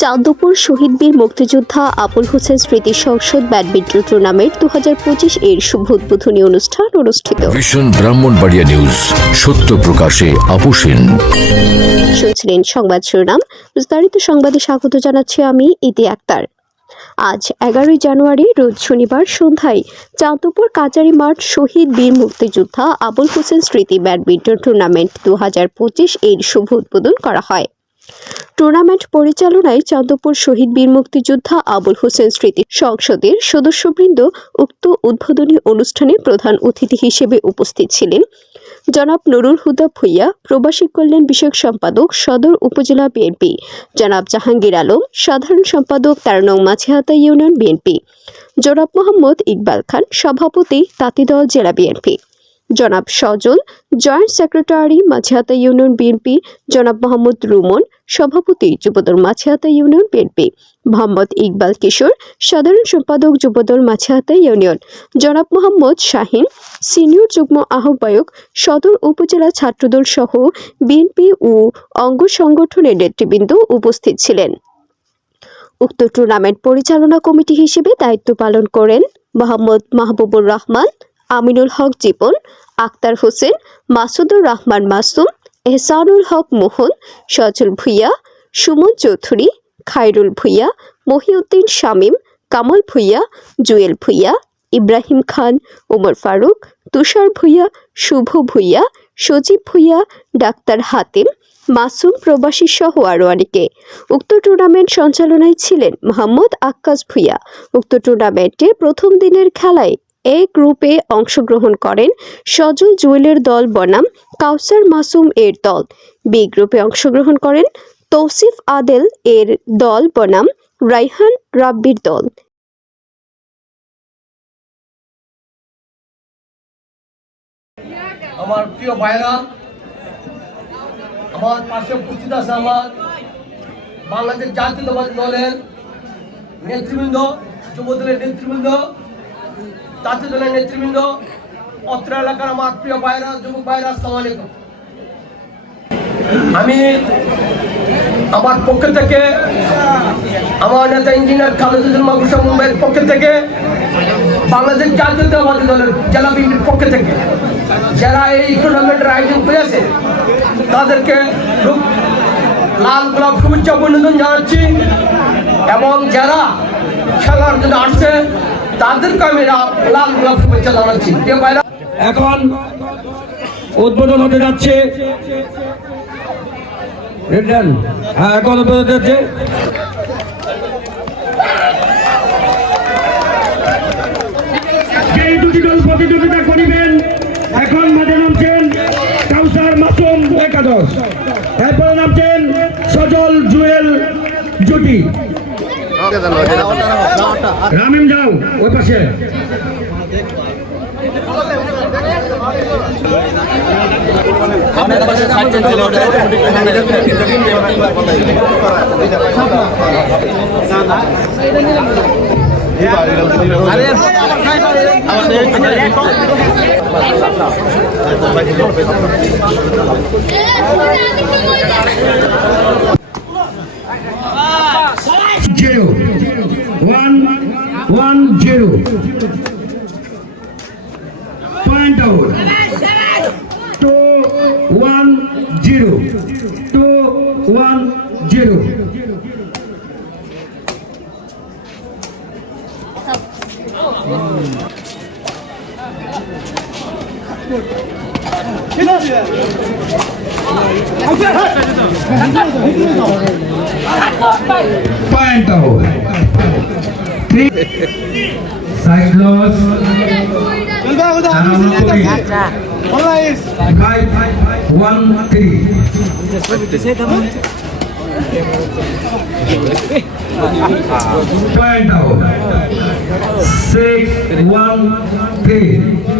চাঁদপুর শহীদ বীর মুক্তিযোদ্ধা আবুল হোসেন স্মৃতি সংসদ ব্যাডমিন্টন টুর্নামেন্ট দু হাজার পঁচিশ এর শুভ উদ্বোধনী অনুষ্ঠান অনুষ্ঠিত। ভিশন ব্রাহ্মণবাড়িয়া নিউজ সত্য প্রকাশে আপোষহীন শুনছিলেন সংবাদ শিরোনাম বিস্তারিত সংবাদে স্বাগত জানাচ্ছি আমি ইতি আক্তার। আজ এগারোই জানুয়ারি রোজ শনিবার সন্ধ্যায় চাঁদপুর কাচারি মাঠ শহীদ বীর মুক্তিযোদ্ধা আবুল হোসেন স্মৃতি ব্যাডমিন্টন টুর্নামেন্ট দু হাজার পঁচিশ এর শুভ উদ্বোধন করা হয়। টুর্নামেন্ট পরিচালনায় চাঁদপুর শহীদ বীর মুক্তিযোদ্ধা আবুল হোসেন স্মৃতি সংসদের সদস্যবৃন্দ উক্ত উদ্বোধনী অনুষ্ঠানে প্রধান অতিথি হিসেবে উপস্থিত ছিলেন জনাব নুরুল হুদা ভুইয়া, প্রবাসী কল্যাণ বিষয়ক সম্পাদক সদর উপজেলা বিএনপি, জনাব জাহাঙ্গীর আলম, সাধারণ সম্পাদক তেরো নং মাঝিহাতা ইউনিয়ন বিএনপি, জনাব মোহাম্মদ ইকবাল খান, সভাপতি তাঁতিদল জেলা বিএনপি। জনাব Sajal, joint secretary Majhihata union BNP জনাব মোহাম্মদ রুমন, সভাপতি যুবদল মাঝিহাতা ইউনিয়ন বিএনপি মোহাম্মদ ইকবাল কিশোর, সাধারণ সম্পাদক যুবদল মাঝিহাতা ইউনিয়ন জনাব মোহাম্মদ শাহিন, সিনিয়র যুগ্ম আহ্বায়ক সদর উপজেলা ছাত্রদল সহ বিএনপি ও অঙ্গ সংগঠনের নেতৃবৃন্দ উপস্থিত ছিলেন। উক্ত টুর্নামেন্ট পরিচালনা কমিটি হিসেবে দায়িত্ব পালন করেন মোহাম্মদ মাহবুবুর রহমান আমিনুল হক জীবন, আক্তার হোসেন, মাসুদুর রহমান মাসুম, এহসানুল হক মোহন, সজল ভুইয়া, সুমন চৌধুরী, খায়রুল ভুইয়া, মহিউদ্দিন শামীম, কামাল ভুইয়া, জুয়েল ভুইয়া, ইব্রাহিম খান, ওমর ফারুক, তুষার ভুইয়া, শুভ ভুইয়া, সজীব ভুইয়া, ডাক্তার হাতিম, মাসুম প্রবাসী সহ আরও অনেকে। উক্ত টুর্নামেন্ট সঞ্চালনায় ছিলেন মোহাম্মদ আক্কাস ভুইয়া। উক্ত টুর্নামেন্টে প্রথম দিনের খেলায় এ গ্রুপে অংশগ্রহণ করেন সজল জুয়েলের দল বনাম, কাউসার মাসুম এর দল। বি গ্রুপে অংশগ্রহণ করেন তৌসিফ আদেল এর দল বনাম, রাইহান রাব্বির দল। আমার প্রিয় ভাইরা, আমার পাশে উপস্থিত আছে আমার বাংলাদেশ জাতীয়তাবাদী দলের নেতৃবৃন্দ, যুবদলের নেতৃবৃন্দ জাতীয় দলের নেতৃবৃন্দ, অত্র এলাকার আমার প্রিয় ভাইরা যুবক ভাইরা আসসালামু আমি আমার পক্ষ থেকে, আমার নেতা ইঞ্জিনিয়ার খালেদুল মাগুসা মুম্বাইয়ের পক্ষ থেকে, বাংলাদেশ জাতীয়তাবাদী দলের জেলা বিএনপির পক্ষ থেকে, যারা এই টুর্নামেন্টের আয়োজন করেছে, তাদেরকে লাল গোলাপ শুভেচ্ছা অভিনন্দন জানাচ্ছি। এবং যারা খেলার জন্য আসছে তাদেরকে আমি লাল গোলাপ শুভেচ্ছা জানাচ্ছি এখন উদ্বোধন হতে যাচ্ছে। হ্যাঁ এখন উদ্বোধন হতে যাচ্ছে। দুটি দল প্রতিযোগিতা করিবেন। এখন মাঠে নামছেন কাউসার মাসুম একাদশ। এরপরে নামছেন সজল জুয়েল জুটি। রামিম যাও ওই পাশে. one one zero. Point out. Two one zero. Two one zero. Point out. Cyclos. Hold on, hold on. One, three.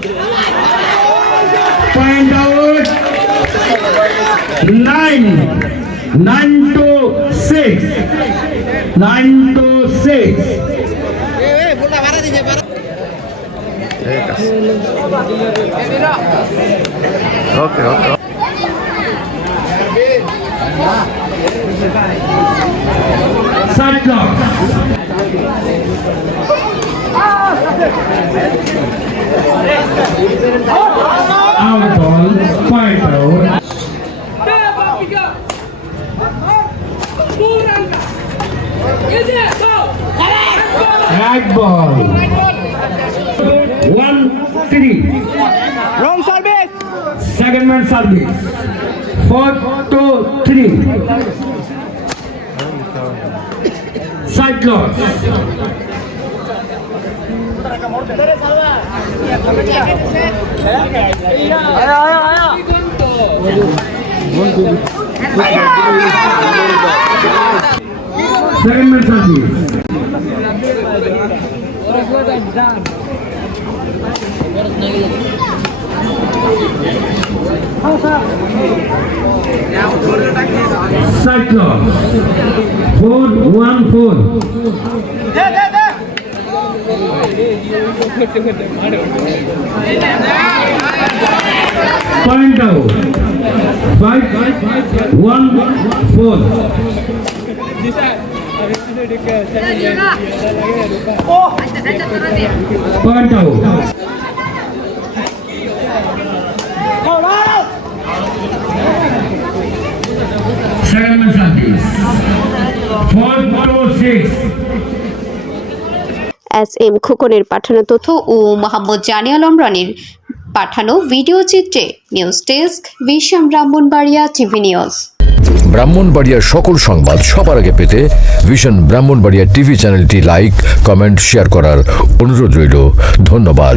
Point out nine, nine to six, nine to six. Okay, okay. Side blocks. Out ball, point out. Right ball. One, three. Wrong service. Second man service. Four, two, three. Cyclones. Second man Cyclone. Food one food. Point out. Five, one, four. Point out. Second service. Four, two, six. S M খোকনের পাঠানো তথ্য ও মোহাম্মদ জানিয়াল আলম পাঠানো video চিত্রে। News desk বিশাম Brahmanbaria TV news. ব্রাহ্মণবাড়িয়ার সকল সংবাদ সবার আগে পেতে ভিশন ব্রাহ্মণবাড়িয়া টিভি চ্যানেলটি লাইক, কমেন্ট, শেয়ার করার অনুরোধ রইল। ধন্যবাদ।